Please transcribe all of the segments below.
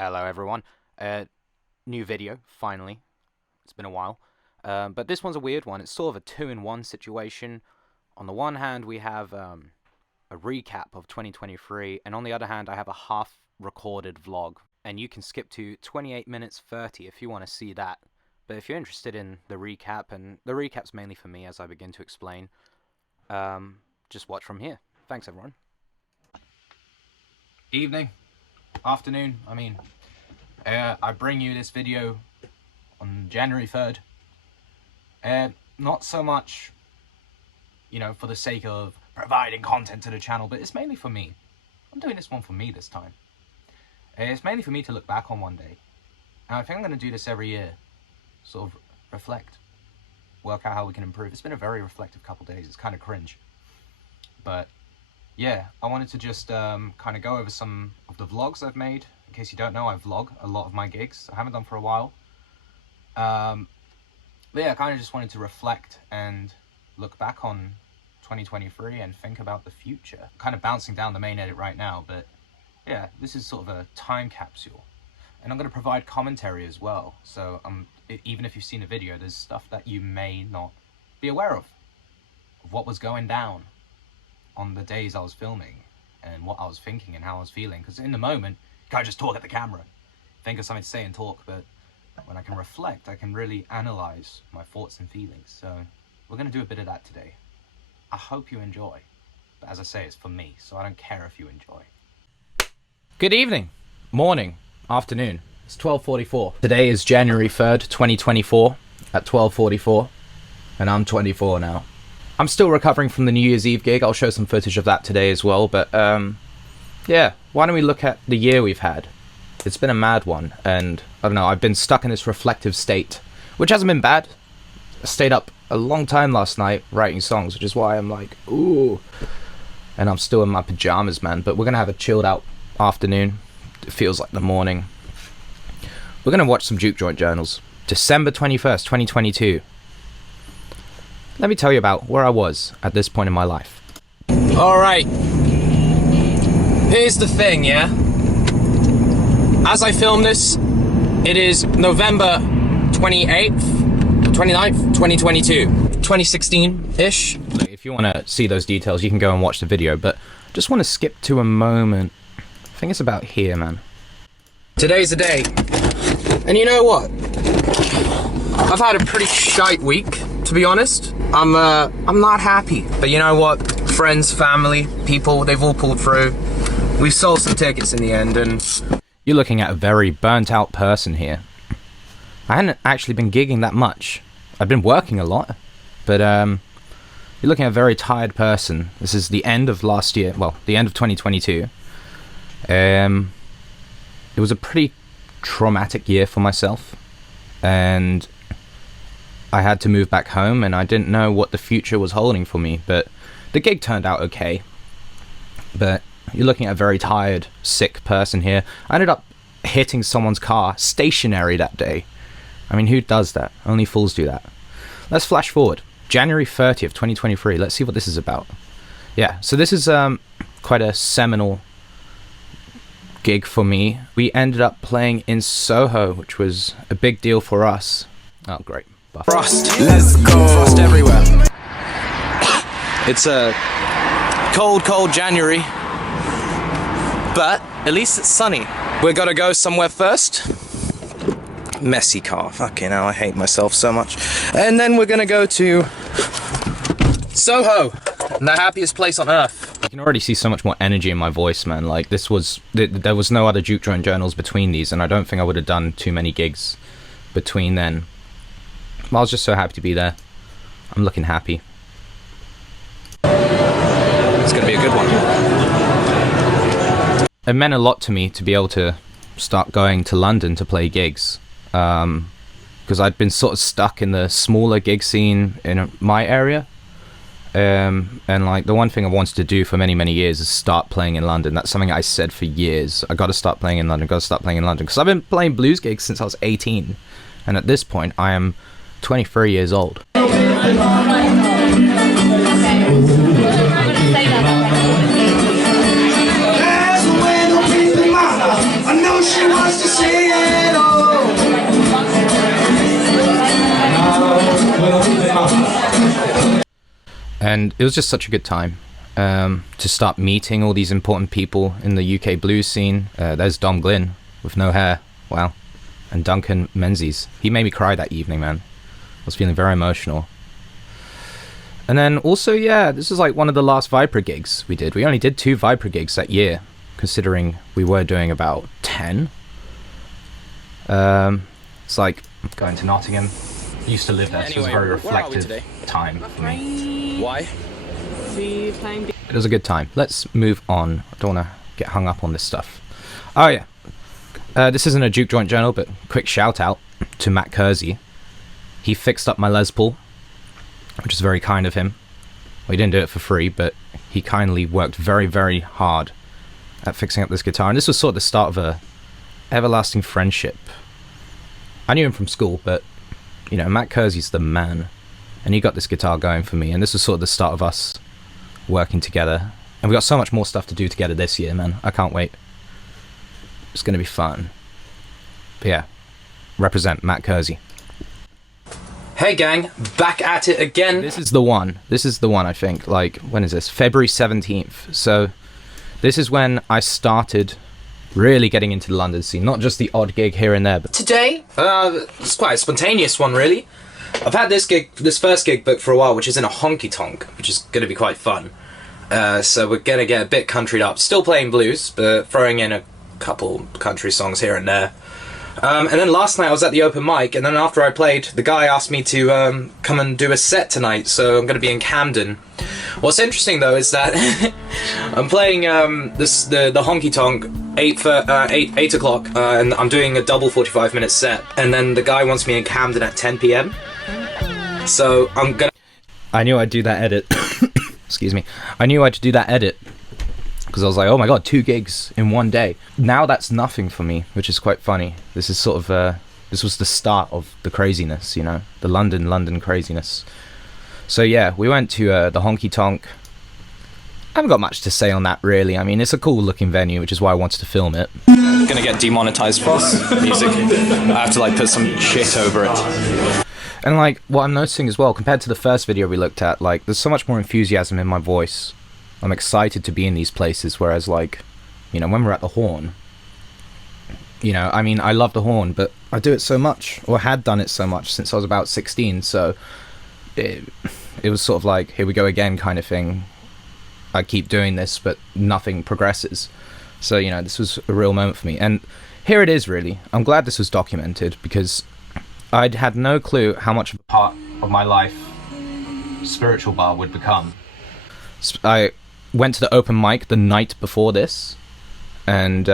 Hello everyone, new video, finally. It's been a while, but this one's a weird one. It's sort of a two-in-one situation. On the one hand, we have a recap of 2023, and on the other hand, I have a half-recorded vlog, and you can skip to 28 minutes 30 if you want to see that. But if you're interested in the recap, and the recap's mainly for me as I begin to explain, just watch from here. Thanks everyone. Evening. Afternoon, I bring you this video on January 3rd. Not so much, for the sake of providing content to the channel, but it's mainly for me. I'm doing this one for me this time. It's mainly for me to look back on one day. And I think I'm going to do this every year. Sort of reflect. Work out how we can improve. It's been a very reflective couple days. It's kind of cringe. But yeah, I wanted to just kind of go over some of the vlogs I've made. In case you don't know, I vlog a lot of my gigs. I haven't done for a while. But yeah, I kind of just wanted to reflect and look back on 2023 and think about the future. Kind of bouncing down the main edit right now, but yeah, this is sort of a time capsule. And I'm going to provide commentary as well. So even if you've seen the video, there's stuff that you may not be aware of what was going down on the days I was filming and what I was thinking and how I was feeling. Because in the moment, you can't just talk at the camera, think of something to say and talk, but when I can reflect, I can really analyze my thoughts and feelings. So we're going to do a bit of that today. I hope you enjoy. But as I say, it's for me, so I don't care if you enjoy. Good evening, morning, afternoon. It's 12:44. Today is January 3rd, 2024 at 12:44, and I'm 24 now. I'm still recovering from the New Year's Eve gig. I'll show some footage of that today as well, but yeah, why don't we look at the year we've had? It's been a mad one, and I don't know, I've been stuck in this reflective state, which hasn't been bad. I stayed up a long time last night writing songs, which is why I'm like, ooh, and I'm still in my pajamas, man, but we're gonna have a chilled out afternoon. It feels like the morning. We're gonna watch some Juke Joint Journals. December 21st, 2022. Let me tell you about where I was at this point in my life. Alright. Here's the thing, yeah? As I film this, it is November 28th, 29th, 2022. 2016-ish. If you want to see those details, you can go and watch the video, but just want to skip to a moment. I think it's about here, man. Today's the day. And you know what? I've had a pretty shite week, to be honest. I'm not happy. But you know what? Friends, family, people, they've all pulled through. We've sold some tickets in the end, and you're looking at a very burnt out person here. I hadn't actually been gigging that much. I've been working a lot, but you're looking at a very tired person. This is the end of last year, well, the end of 2022. It was a pretty traumatic year for myself, and I had to move back home, and I didn't know what the future was holding for me, but the gig turned out okay. But you're looking at a very tired, sick person here. I ended up hitting someone's car stationary that day. I mean, who does that? Only fools do that. Let's flash forward. January 30th, 2023. Let's see what this is about. Yeah, so this is quite a seminal gig for me. We ended up playing in Soho, which was a big deal for us. Oh, great. Frost. Let's go. Frost everywhere. It's a cold January, but at least it's sunny. We're gonna go somewhere first. Messy car. Fucking hell, I hate myself so much. And then we're gonna go to Soho, the happiest place on earth. You can already see so much more energy in my voice, man. Like, there was no other Juke Joint Journals between these, and I don't think I would have done too many gigs between then. I was just so happy to be there. I'm looking happy. It's gonna be a good one. It meant a lot to me to be able to start going to London to play gigs. Because I'd been sort of stuck in the smaller gig scene in my area. And like, the one thing I wanted to do for many years is start playing in London. That's something I said for years. I gotta start playing in London, because I've been playing blues gigs since I was 18. And at this point, I am 23 years old. I know she wants to And it was just such a good time to start meeting all these important people in the UK blues scene. There's Dom Glynn with no hair, wow, and Duncan Menzies. He made me cry that evening, man. I was feeling very emotional. And then also, yeah, this was like one of the last Viper gigs we did. We only did 2 Viper gigs that year, considering we were doing about 10. It's like going to Nottingham. I used to live there, so it was a very reflective time for me. Why? It was a good time. Let's move on. I don't want to get hung up on this stuff. Oh yeah. This isn't a Juke Joint Journal, but quick shout out to Matt Kersey. He fixed up my Les Paul, which is very kind of him. Well, he didn't do it for free, but he kindly worked very, very hard at fixing up this guitar. And this was sort of the start of a everlasting friendship. I knew him from school, but, you know, Matt Kersey's the man. And he got this guitar going for me. And this was sort of the start of us working together. And we got so much more stuff to do together this year, man. I can't wait. It's going to be fun. But yeah, represent Matt Kersey. Hey gang, back at it again. This is the one. This is the one, I think. Like, when is this? February 17th. So, this is when I started really getting into the London scene. Not just the odd gig here and there, but today, it's quite a spontaneous one, really. I've had this first gig booked for a while, which is in a honky tonk, which is going to be quite fun. So we're going to get a bit countryed up. Still playing blues, but throwing in a couple country songs here and there. And then last night I was at the open mic, and then after I played, the guy asked me to come and do a set tonight, so I'm going to be in Camden. What's interesting though is that I'm playing the honky tonk 8 o'clock, and I'm doing a double 45-minute set, and then the guy wants me in Camden at 10 p.m. So I'm gonna. I knew I'd do that edit. Excuse me. I knew I'd do that edit. Because I was like, oh my god, 2 gigs in one day. Now that's nothing for me, which is quite funny. This is sort of, this was the start of the craziness, you know? The London craziness. So yeah, we went to the Honky Tonk. I haven't got much to say on that, really. I mean, it's a cool looking venue, which is why I wanted to film it. Gonna get demonetized for music. I have to like put some shit over it. And like, what I'm noticing as well, compared to the first video we looked at, like, there's so much more enthusiasm in my voice. I'm excited to be in these places, whereas, like, you know, when we're at the Horn, you know, I mean, I love the Horn, but I do it so much, or had done it so much since I was about 16, so it was sort of like, here we go again kind of thing. I keep doing this, but nothing progresses. So, you know, this was a real moment for me, and here it is, really. I'm glad this was documented, because I'd had no clue how much of a part of my life Spiritual Bar would become. I went to the open mic the night before this, and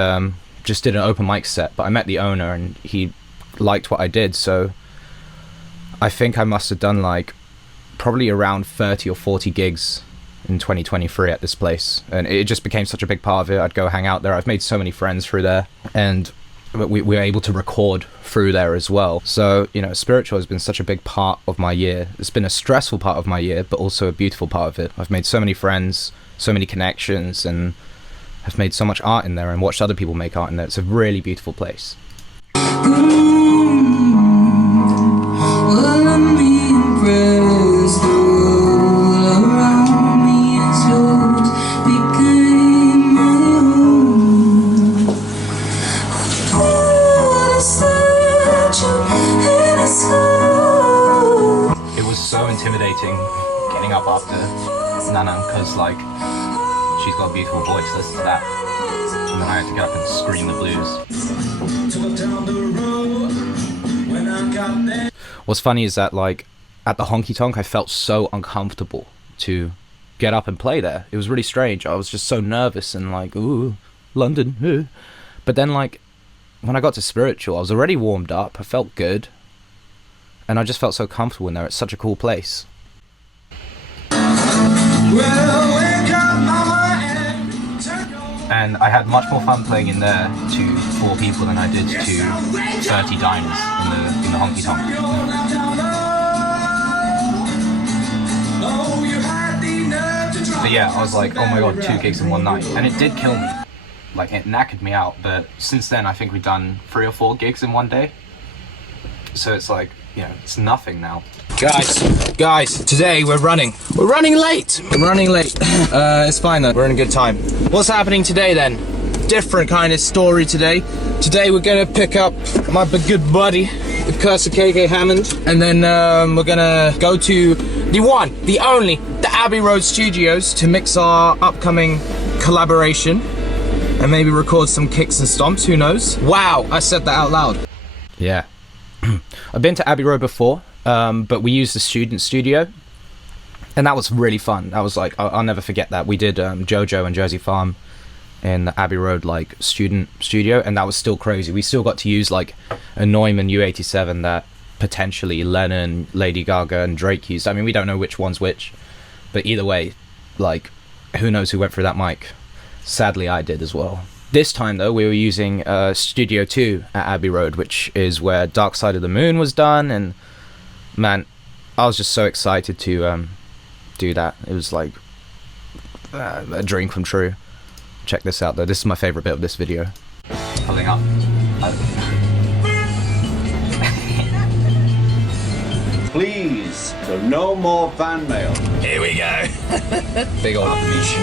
just did an open mic set, but I met the owner and he liked what I did, so I think I must have done like probably around 30 or 40 gigs in 2023 at this place, and it just became such a big part of it. I'd go hang out there. I've made so many friends through there, and we were able to record through there as well. So, you know, spiritual has been such a big part of my year. It's been a stressful part of my year, but also a beautiful part of it. I've made so many friends, so many connections, and I've made so much art in there and watched other people make art in there. It's a really beautiful place. Intimidating getting up after Nana, because like she's got a beautiful voice, listen to that, and then I had to get up and scream the blues. What's funny is that like at the honky tonk I felt so uncomfortable to get up and play there. It was really strange. I was just so nervous and like, ooh, London, but then like when I got to spiritual I was already warmed up, I felt good. And I just felt so comfortable in there. It's such a cool place. And I had much more fun playing in there to 4 people than I did to 30 diners in the honky tonk. But yeah, I was like, oh my god, 2 gigs in one night. And it did kill me. Like, it knackered me out. But since then, I think we've done 3 or 4 gigs in one day. So it's like, you know, it's nothing now. Guys, today we're running late. It's fine though, we're in a good time. What's happening today then? Different kind of story today. Today we're gonna pick up my good buddy, the Cursor KK Hammond, and then we're gonna go to the one, the only, the Abbey Road Studios to mix our upcoming collaboration and maybe record some kicks and stomps, who knows? Wow, I said that out loud. Yeah. I've been to Abbey Road before, but we used the student studio, and that was really fun. That was like, I'll never forget that. We did JoJo and Jersey Farm in the Abbey Road like student studio, and that was still crazy. We still got to use like a Neumann U87 that potentially Lennon, Lady Gaga and Drake used. I mean, we don't know which one's which, but either way, like, who knows who went through that mic. Sadly, I did as well. This time though, we were using Studio 2 at Abbey Road, which is where Dark Side of the Moon was done, and man, I was just so excited to do that. It was like a dream come true. Check this out though, this is my favorite bit of this video. Pulling up. Please, so no more fan mail. Here we go. Big old beach.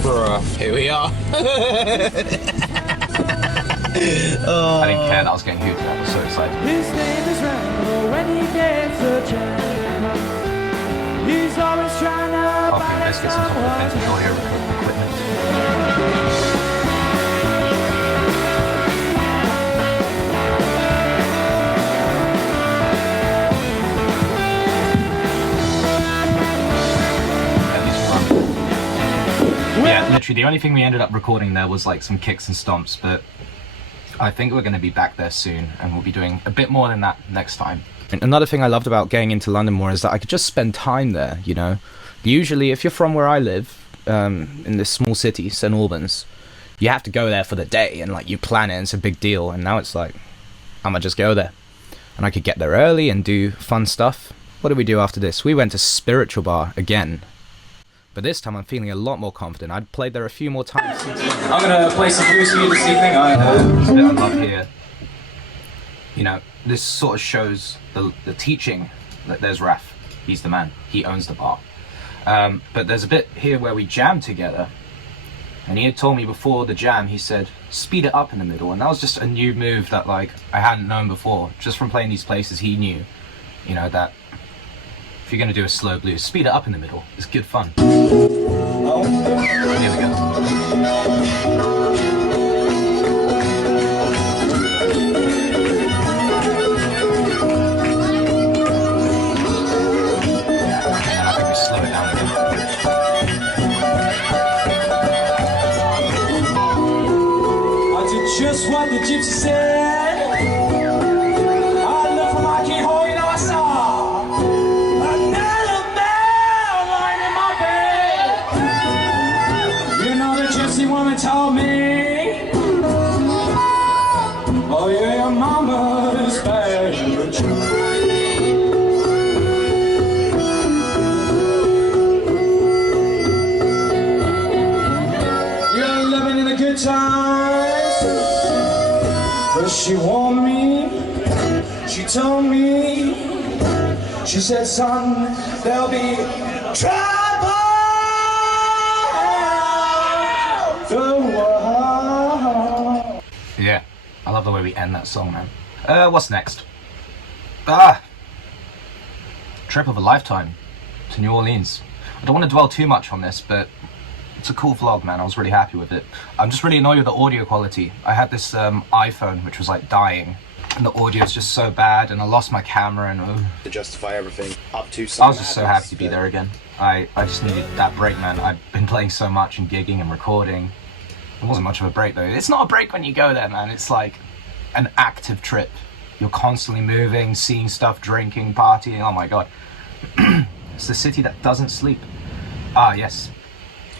Bruh, here we are. Oh. I didn't care that I was getting hooted at, I was so excited. His name is Rambo when he gets a chance. He's always trying to Coffee and biscuits on top of the fancy audio equipment. Yeah, literally the only thing we ended up recording there was like some kicks and stomps, but I think we're going to be back there soon and we'll be doing a bit more than that next time. And another thing I loved about getting into London more is that I could just spend time there, you know. Usually if you're from where I live, in this small city, St Albans, you have to go there for the day and like you plan it and it's a big deal, and now it's like, I'm gonna just go there. And I could get there early and do fun stuff. What did we do after this? We went to Spiritual Bar again. But this time I'm feeling a lot more confident. I'd played there a few more times since. I'm gonna play some blues for you this evening. There's a bit I love here. You know, this sort of shows the teaching. That there's Raf. He's the man. He owns the bar. But there's a bit here where we jam together. And he had told me before the jam, he said, speed it up in the middle. And that was just a new move that like I hadn't known before. Just from playing these places, he knew, you know, that if you're gonna do a slow blues, speed it up in the middle. It's good fun. Here we go. just what the gypsy said. I love from my keyhole, you know I saw another bell lying in my bed. You know the gypsy woman told me, oh yeah, your mama's bad. You're living in a good times, but she warned me, she told me, she said, son, there'll be trouble. Yeah, I love the way we end that song, man. What's next? Trip of a lifetime to New Orleans. I don't want to dwell too much on this, but it's a cool vlog, man. I was really happy with it. I'm just really annoyed with the audio quality. I had this iPhone which was like dying, and the audio is just so bad, and I lost my camera, and to justify everything up to some I was just so happy to be there again. I just needed that break, man. I've been playing so much and gigging and recording. It wasn't much of a break though. It's not a break when you go there, man. It's like an active trip. You're constantly moving, seeing stuff, drinking, partying. Oh my god. It's the city that doesn't sleep. Ah, yes.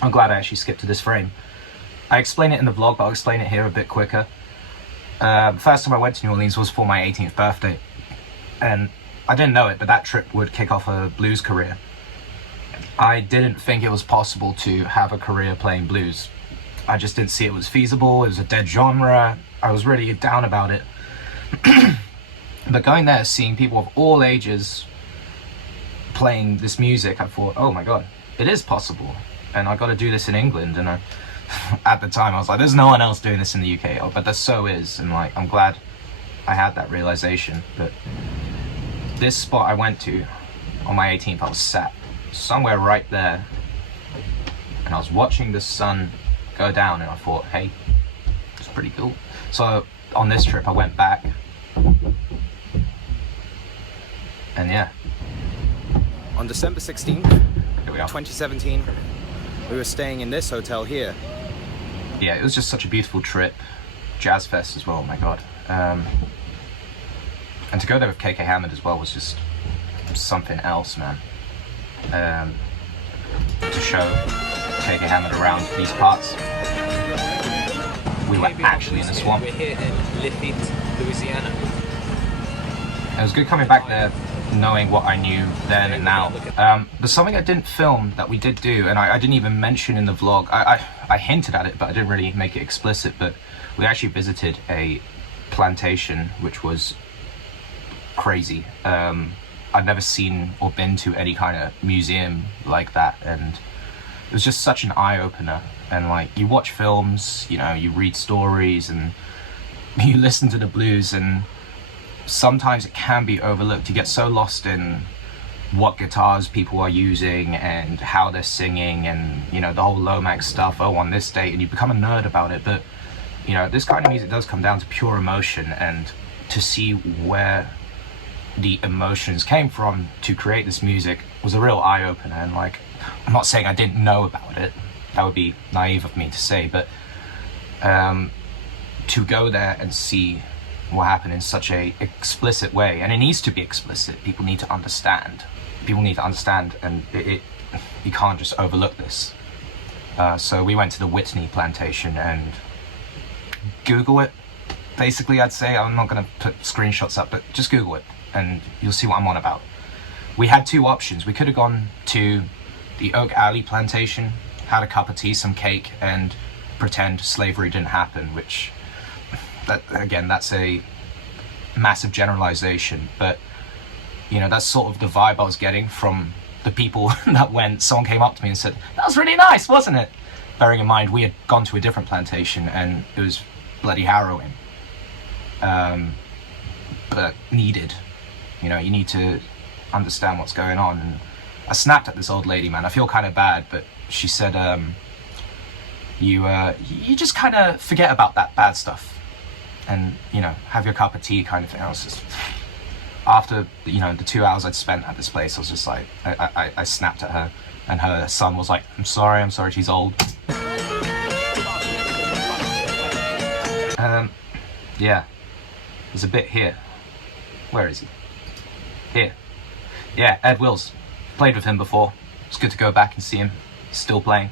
I'm glad I actually skipped to this frame. I explain it in the vlog, but I'll explain it here a bit quicker. First time I went to New Orleans was for my 18th birthday. And I didn't know it, but that trip would kick off a blues career. I didn't think it was possible to have a career playing blues. I just didn't see it was feasible. It was a dead genre. I was really down about it. But going there, seeing people of all ages, playing this music, I thought, oh my god, it is possible, and I got to do this in England. And at the time I was like, there's no one else doing this in the UK, but there so is. And like, I'm glad I had that realization. But this spot I went to on my 18th, I was sat somewhere right there, and I was watching the sun go down, and I thought, hey, it's pretty cool. So on this trip I went back, and yeah. On December 16th, here we are, 2017, we were staying in this hotel here. Yeah, it was just such a beautiful trip. Jazz Fest as well, oh my god. And to go there with KK Hamid as well was just something else, man. To show KK Hamid around these parts. We were actually in the swamp. We're here in Lafitte, Louisiana. It was good coming back there, knowing what I knew then and now. There's something I didn't film that we did do, and I didn't even mention in the vlog. I hinted at it, but I didn't really make it explicit. But we actually visited a plantation, which was crazy. I've never seen or been to any kind of museum like that, and it was just such an eye-opener. And like, you watch films, you know, you read stories, and you listen to the blues, and sometimes it can be overlooked. You get so lost in what guitars people are using and how they're singing, and you know, the whole Lomax stuff, oh, on this date, and you become a nerd about it. But you know, this kind of music does come down to pure emotion, and to see where the emotions came from to create this music was a real eye-opener. And like, I'm not saying I didn't know about it, that would be naive of me to say, but to go there and see what happened in such a explicit way, and it needs to be explicit. People need to understand. People need to understand, and you can't just overlook this. So we went to the Whitney plantation, and Google it. Basically, I'd say, I'm not going to put screenshots up, but just Google it, and you'll see what I'm on about. We had two options. We could have gone to the Oak Alley plantation, had a cup of tea, some cake, and pretend slavery didn't happen, which, that, again, that's a massive generalization, but you know, that's sort of the vibe I was getting from the people that went. Someone came up to me and said, that was really nice, wasn't it? Bearing in mind, we had gone to a different plantation, and it was bloody harrowing. But needed. You know, you need to understand what's going on. And I snapped at this old lady, man. I feel kind of bad, but she said, you just kind of forget about that bad stuff, and you know, have your cup of tea kind of thing. I was just, after, you know, the 2 hours I'd spent at this place, I was just like, I snapped at her, and her son was like, I'm sorry, she's old. Yeah, there's a bit here. Where is he? Here. Yeah, Ed Wills. Played with him before. It's good to go back and see him. He's still playing.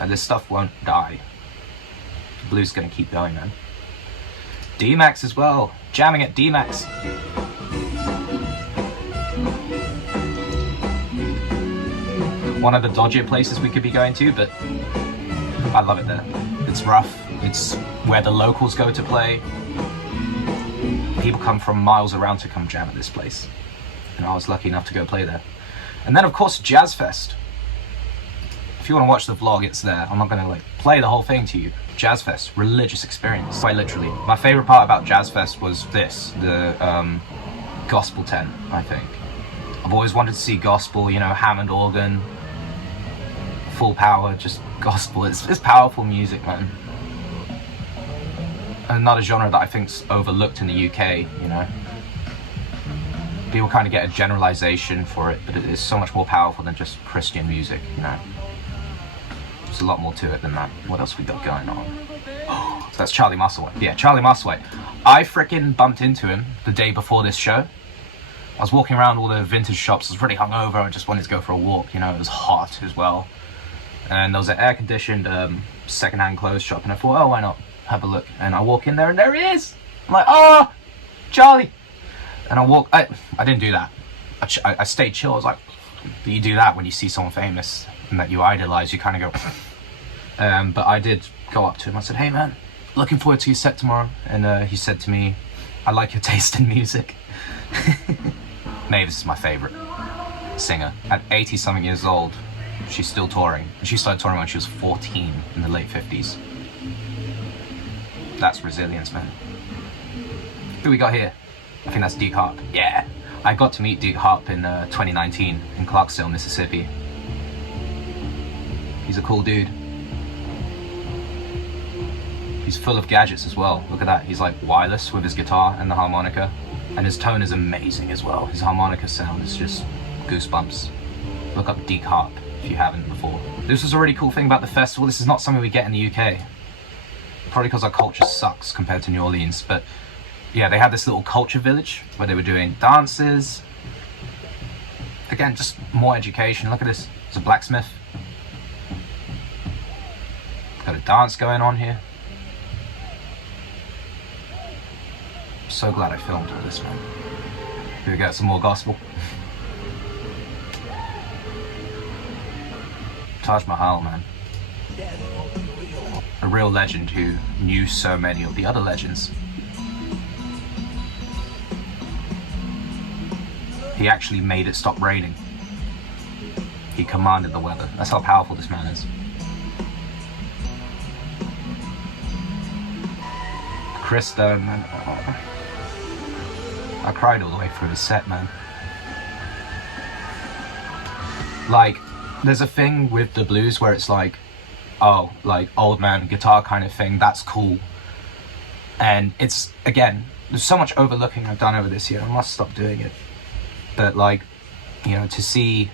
And this stuff won't die. The blues gonna keep going, man. D-Max as well. Jamming at D-Max. One of the dodgier places we could be going to, but I love it there. It's rough. It's where the locals go to play. People come from miles around to come jam at this place. And I was lucky enough to go play there. And then of course, Jazz Fest. If you want to watch the vlog, it's there. I'm not going to like play the whole thing to you. Jazz Fest, religious experience, quite literally. My favorite part about Jazz Fest was this, the gospel tent, I think. I've always wanted to see gospel, you know, Hammond organ, full power, just gospel. It's powerful music, man. Another genre that I think's overlooked in the UK, you know. People kind of get a generalization for it, but it is so much more powerful than just Christian music, you know. There's a lot more to it than that. What else we got going on? Oh, that's Charlie Musselwhite. Yeah, Charlie Musselwhite. I frickin' bumped into him the day before this show. I was walking around all the vintage shops. I was really hungover. I just wanted to go for a walk, you know. It was hot as well. And there was an air-conditioned second-hand clothes shop, and I thought, oh, why not have a look? And I walk in there, and there he is. I'm like, oh, Charlie. And I didn't do that. I stayed chill. I was like, you do that when you see someone famous and that you idolize, you kind of go, but I did go up to him. I said, hey man, looking forward to your set tomorrow. And he said to me, I like your taste in music. Mavis is my favorite. singer. At 80-something years old, she's still touring. And she started touring when she was 14 in the late 50s. That's resilience, man. Who we got here? I think that's Duke Harp. Yeah! I got to meet Duke Harp in 2019 in Clarksville, Mississippi. He's a cool dude. He's full of gadgets as well. Look at that. He's like wireless with his guitar and the harmonica. And his tone is amazing as well. His harmonica sound is just goosebumps. Look up Duke Harp if you haven't before. This was a really cool thing about the festival. This is not something we get in the UK. Probably because our culture sucks compared to New Orleans. But yeah, they had this little culture village where they were doing dances. Again, just more education. Look at this. It's a blacksmith. Got a dance going on here. So glad I filmed all this, man. Here we go, some more gospel. Taj Mahal, man. A real legend who knew so many of the other legends. He actually made it stop raining. He commanded the weather. That's how powerful this man is. Chris Stone, man. Oh. I cried all the way through his set, man. Like, there's a thing with the blues where it's like, oh, like old man guitar kind of thing, that's cool. And it's, again, there's so much overlooking I've done over this year, I must stop doing it. But like, you know, to see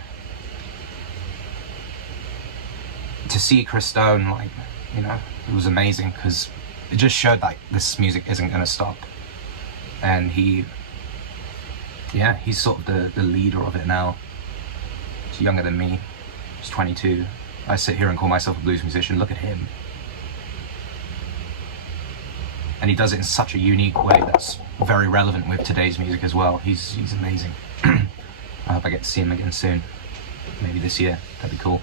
Chris Stone, like, you know, it was amazing because it just showed that this music isn't going to stop. And he's sort of the leader of it now. He's younger than me. He's 22. I sit here and call myself a blues musician. Look at him. And he does it in such a unique way that's very relevant with today's music as well. He's amazing. I hope I get to see him again soon. Maybe this year. That'd be cool.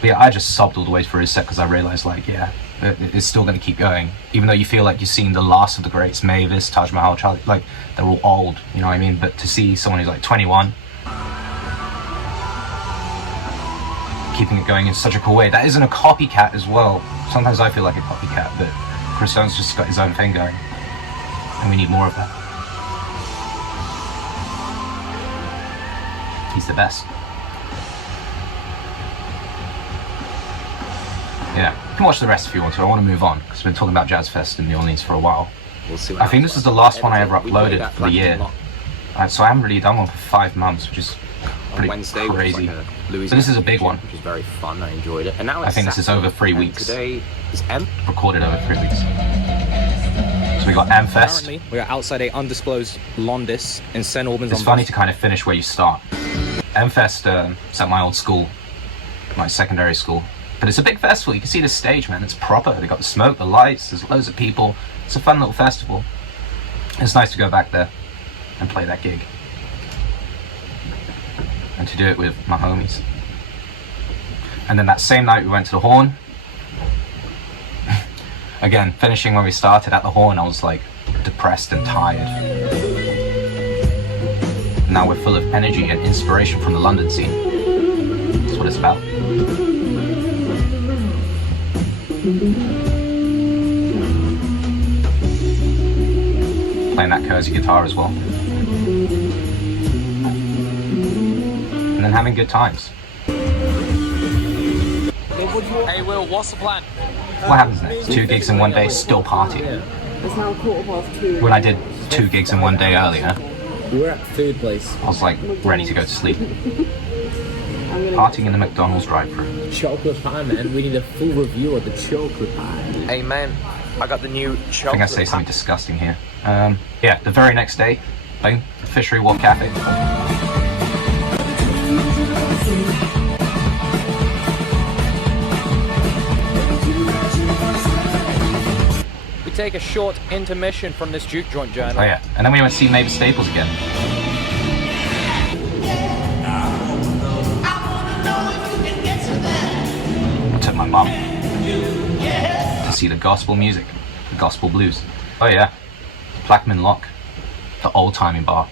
But yeah, I just sobbed all the way through his set because I realized, like, yeah, it's still going to keep going. Even though you feel like you've seen the last of the greats, Mavis, Taj Mahal, Charlie, like, they're all old, you know what I mean? But to see someone who's like 21, keeping it going in such a cool way, that isn't a copycat as well. Sometimes I feel like a copycat, but Chris Stone's just got his own thing going. And we need more of that. He's the best. Yeah, you can watch the rest if you want to. I want to move on because we've been talking about Jazz Fest in New Orleans for a while. We'll see I think this is the last one I ever uploaded for the year. So I haven't really done one for 5 months, which is pretty Wednesday, crazy. Like so this is a big one. Which was very fun. I enjoyed it. And now I think this is over 3 and weeks. Today is Recorded over 3 weeks. So we got M-Fest. Currently, we are outside a undisclosed Londis in St Albans. It's funny to kind of finish where you start. M-Fest is at my old school, my secondary school. But it's a big festival. You can see the stage, man. It's proper. They got the smoke, the lights. There's loads of people. It's a fun little festival. It's nice to go back there and play that gig. And to do it with my homies. And then that same night we went to the Horn. Again, finishing when we started at the Horn, I was like depressed and tired. Now we're full of energy and inspiration from the London scene. That's what it's about. Playing that cozy guitar as well. And then having good times. Hey Will, what's the plan? What happens next? 2 gigs in one day, still partying. It's now 2:15. When I did 2 gigs in one day earlier, We were at the food place. I was like ready to go to sleep. Partying in the McDonald's drive-thru. Chocolate pie, man. We need a full review of the chocolate pie. Hey man, I got the new I chocolate. think I say something disgusting here. Yeah, the very next day, boom, Fishery Walk Cafe. We take a short intermission from this Juke joint journal. Oh yeah, and then we went to see Mavis Staples again. I took my mum to see the gospel music, the gospel blues. Oh yeah, Plaquemine Lock, the old timing bar.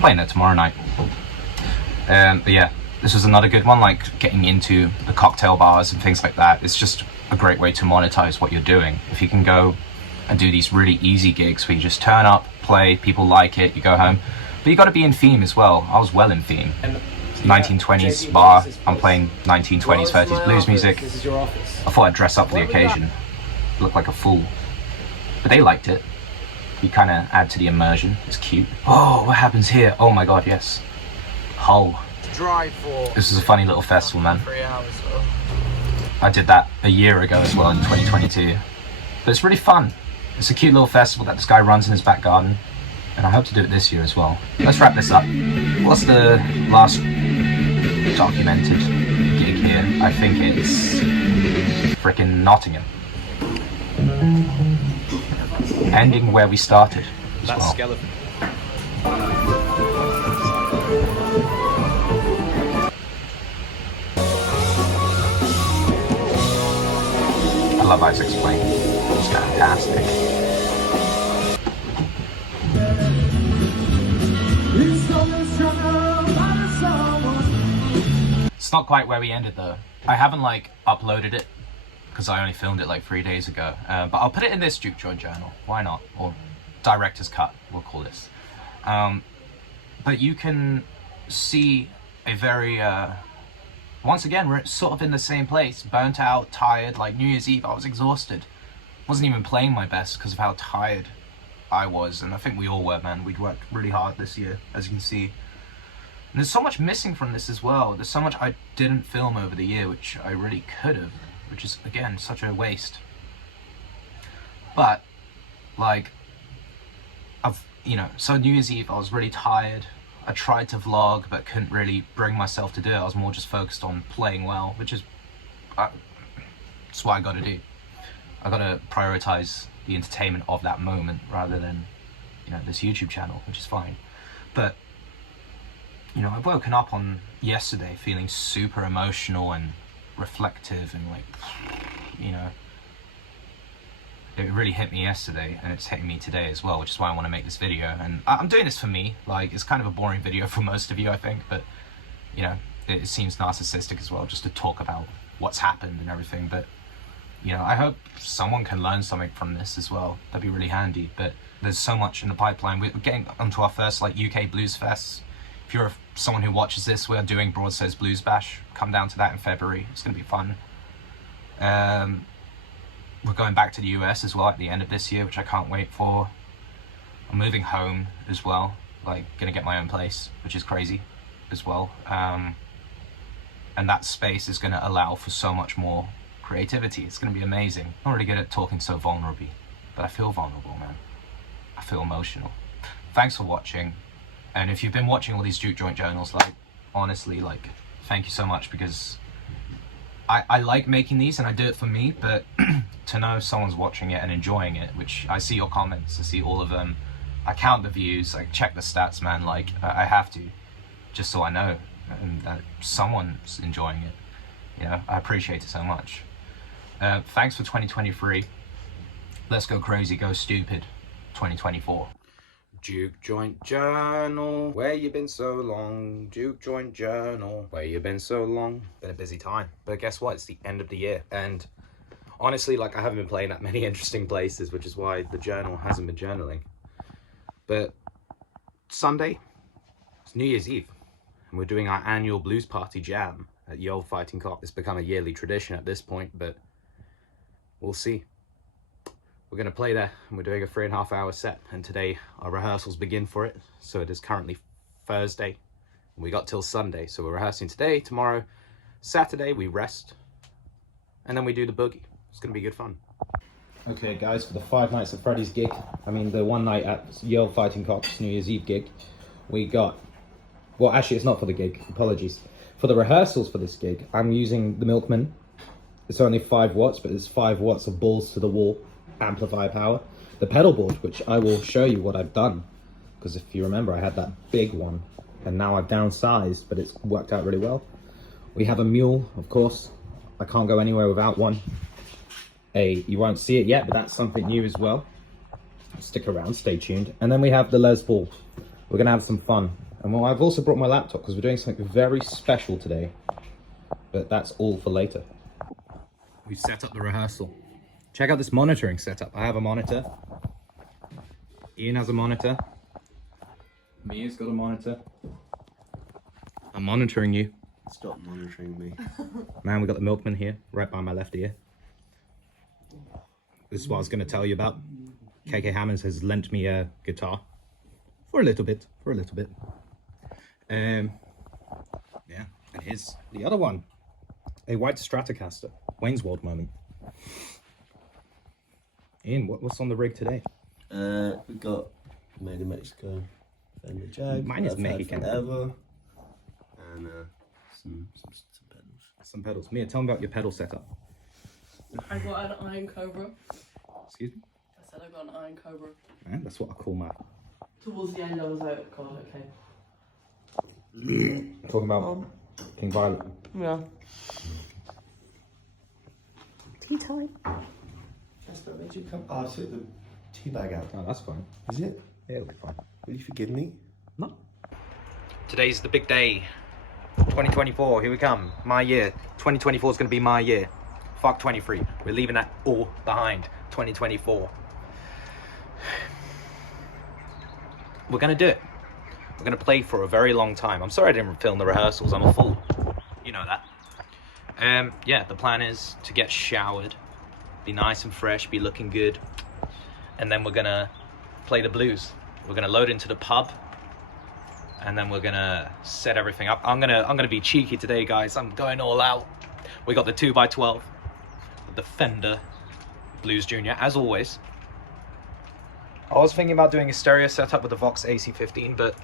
Playing there tomorrow night. But yeah, this was another good one, like getting into the cocktail bars and things like that. It's just a great way to monetize what you're doing. If you can go and do these really easy gigs where you just turn up, play, people like it, you go home. But you got to be in theme as well. I was well in theme. 1920s bar, I'm playing 1920s, 30s blues music. I thought I'd dress up for the occasion, look like a fool. But they liked it. You kind of add to the immersion, it's cute. Oh, what happens here? Oh my god, yes. Hull. This is a funny little festival, man. I did that a year ago as well in 2022. But it's really fun. It's a cute little festival that this guy runs in his back garden. And I hope to do it this year as well. Let's wrap this up. What's the last documented gig here? I think it's frickin' Nottingham. Ending where we started as well. Skeleton. I love Isaac's playing. It's fantastic. It's not quite where we ended though. I haven't like uploaded it because I only filmed it like 3 days ago. But I'll put it in this Juke Joint journal. Why not? Or director's cut, we'll call this. But you can see a very, once again, we're sort of in the same place. Burnt out, tired, like New Year's Eve, I was exhausted. Wasn't even playing my best because of how tired I was. And I think we all were, man. We'd worked really hard this year, as you can see. And there's so much missing from this as well. There's so much I didn't film over the year, which I really could have, which is, again, such a waste. But, like, so New Year's Eve, I was really tired. I tried to vlog, but couldn't really bring myself to do it. I was more just focused on playing well, which is, that's what I gotta do. I gotta prioritize the entertainment of that moment rather than, this YouTube channel, which is fine. But, I've woken up on yesterday feeling super emotional and reflective and like, it really hit me yesterday and it's hitting me today as well, which is why I want to make this video. And I'm doing this for me. Like, it's kind of a boring video for most of you, I think, but it seems narcissistic as well, just to talk about what's happened and everything. But I hope someone can learn something from this as well. That'd be really handy. But there's so much in the pipeline. We're getting onto our first like UK Blues Fest. If you're someone who watches this, we're doing Broadstairs Blues Bash. Come down to that in February. It's gonna be fun. We're going back to the US as well at the end of this year, which I can't wait for. I'm moving home as well, like gonna get my own place, which is crazy as well. And that space is gonna allow for so much more creativity. It's gonna be amazing. I'm not really good at talking so vulnerably, but I feel vulnerable, man. I feel emotional. Thanks for watching. And if you've been watching all these Juke Joint journals, like, honestly, like, thank you so much, because I like making these and I do it for me, but to know someone's watching it and enjoying it, which I see your comments, I see all of them, I count the views, I check the stats, man, like, I have to, just so I know and that someone's enjoying it, I appreciate it so much. Thanks for 2023, let's go crazy, go stupid, 2024. Juke Joint Journal, where you been so long? Juke Joint Journal, where you been so long? Been a busy time, but guess what? It's the end of the year, and honestly, like, I haven't been playing that many interesting places, which is why the journal hasn't been journaling. But Sunday, it's New Year's Eve, and we're doing our annual blues party jam at Ye Olde Fighting Cock. It's become a yearly tradition at this point, but we'll see. We're going to play there, and we're doing a 3.5 hour set, and today our rehearsals begin for it. So it is currently Thursday, and we got till Sunday, so we're rehearsing today, tomorrow, Saturday we rest, and then we do the boogie. It's going to be good fun. Okay guys, for the 5 nights of Freddy's gig, the one night at Ye Olde Fighting Cock's New Year's Eve gig, we got, well actually it's not for the gig, apologies. For the rehearsals for this gig, I'm using the Milkman. It's only 5 watts, but it's 5 watts of balls to the wall amplifier power. The pedal board, which I will show you what I've done, because if you remember I had that big one and now I've downsized, but it's worked out really well. We have a mule, of course. I can't go anywhere without one. You won't see it yet, but that's something new as well. Stick around, stay tuned. And then we have the Les Paul. We're gonna have some fun. And well, I've also brought my laptop because we're doing something very special today. But that's all for later. We've set up the rehearsal. Check out this monitoring setup. I have a monitor. Ian has a monitor. Mia's got a monitor. I'm monitoring you. Stop monitoring me. Man, we got the milkman here, right by my left ear. This is what I was going to tell you about. KK Hammonds has lent me a guitar. For a little bit. Yeah, and here's the other one. A white Stratocaster. Wayne's World moment. Ian, what's on the rig today? We got made in Mexico. Fender Jag. Mine is Mexican. Forever. And some pedals. Some pedals. Mia, tell me about your pedal setup. I got an Iron Cobra. Excuse me? I said I got an Iron Cobra. Yeah, that's what I call my... Towards the end I was like, God, okay. Talking about King Violet. Yeah. Tea time. That's not made you come. Oh, I took the tea bag out. Oh, that's fine. Is it? Yeah, it'll be fine. Will you forgive me? No. Today's the big day. 2024, here we come. My year. 2024 is going to be my year. Fuck 23. We're leaving that all behind. 2024. We're going to do it. We're going to play for a very long time. I'm sorry I didn't film the rehearsals. I'm a fool. You know that. Yeah, the plan is to get showered, be nice and fresh, be looking good, and then we're going to play the blues. We're going to load into the pub, and then we're going to set everything up. I'm going to be cheeky today, guys. I'm going all out. We got the 2x12, the Fender Blues Junior, as always. I was thinking about doing a stereo setup with the Vox AC15, but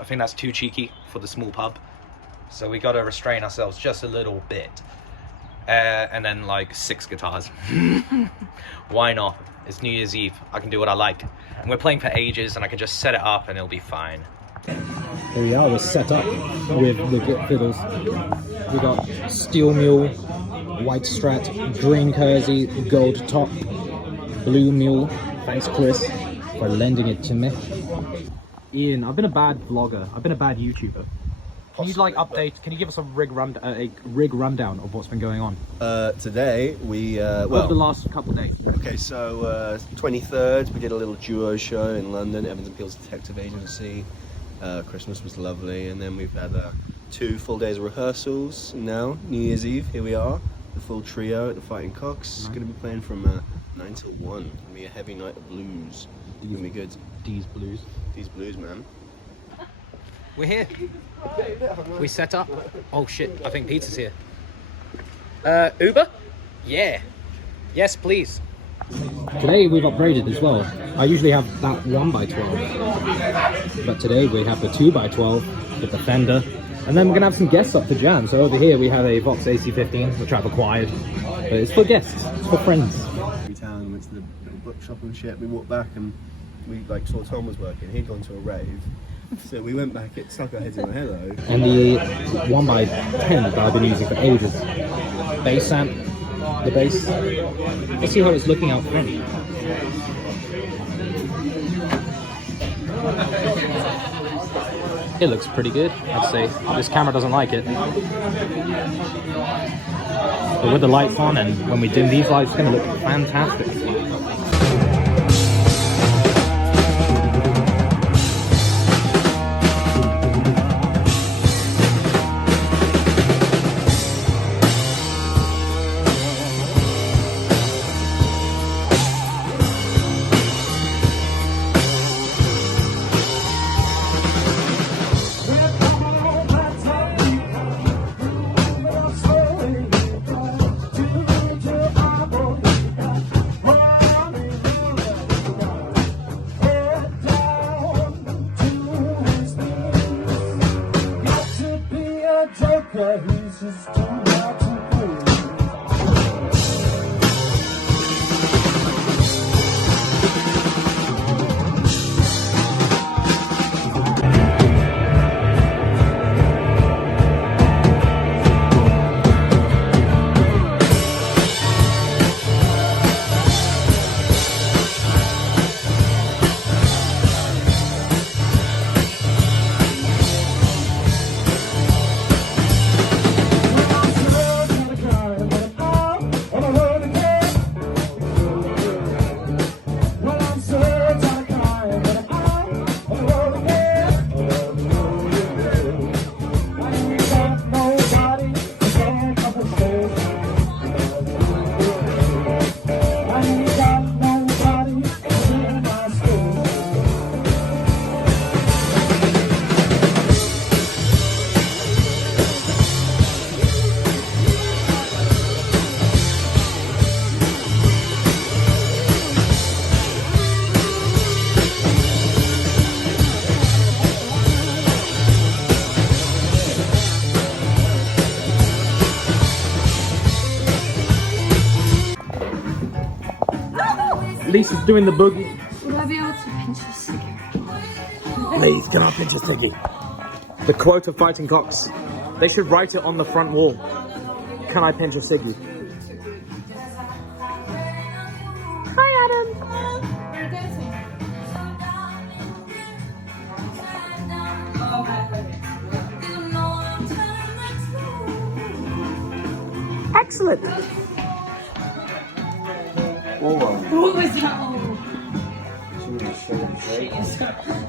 I think that's too cheeky for the small pub. So we got to restrain ourselves just a little bit. And then like 6 guitars. Why not? It's New Year's Eve. I can do what I like. And we're playing for ages, and I can just set it up and it'll be fine. Here we are, we're set up with the fiddles. We got steel mule, white strat, green kersey, gold top, blue mule. Thanks, Chris, for lending it to me. Ian, I've been a bad vlogger. I've been a bad YouTuber. Can you like update? Can you give us a rig rundown of what's been going on? Today we Over the last couple of days. Okay, so 23rd we did a little duo show in London, Evans and Peele's Detective Agency. Christmas was lovely, and then we've had 2 full days of rehearsals. Now New Year's Eve, here we are, the full trio at the Fighting Cocks. It's going to be playing from 9 till 1. It's going to be a heavy night of blues. It's going to be good. These blues, man. We're here. We set up. Oh shit, I think Peter's here. Uber? Yeah. Yes, please. Today we've upgraded as well. I usually have that 1x12, but today we have the 2x12 with the Fender, and then we're gonna have some guests up to jam. So over here we have a Vox AC15, which I've acquired, but it's for guests, it's for friends. We town, went to the little bookshop and shit. We walked back and we like saw Tom was working. He'd gone to a rave. So we went back, it stuck our heads in hello. And the 1x10 that I've been using for ages. Bass amp, the bass. Let's see how it's looking out front. It looks pretty good, I'd say. This camera doesn't like it. But with the lights on and when we dim these lights, it's going to look fantastic. Lisa's doing the boogie. Would I be able to pinch a cigarette? Please, can I pinch a ciggy? The quote of Fighting Cocks. They should write it on the front wall. Can I pinch a ciggy? Hi, Adam. Excellent. What was that? Oh.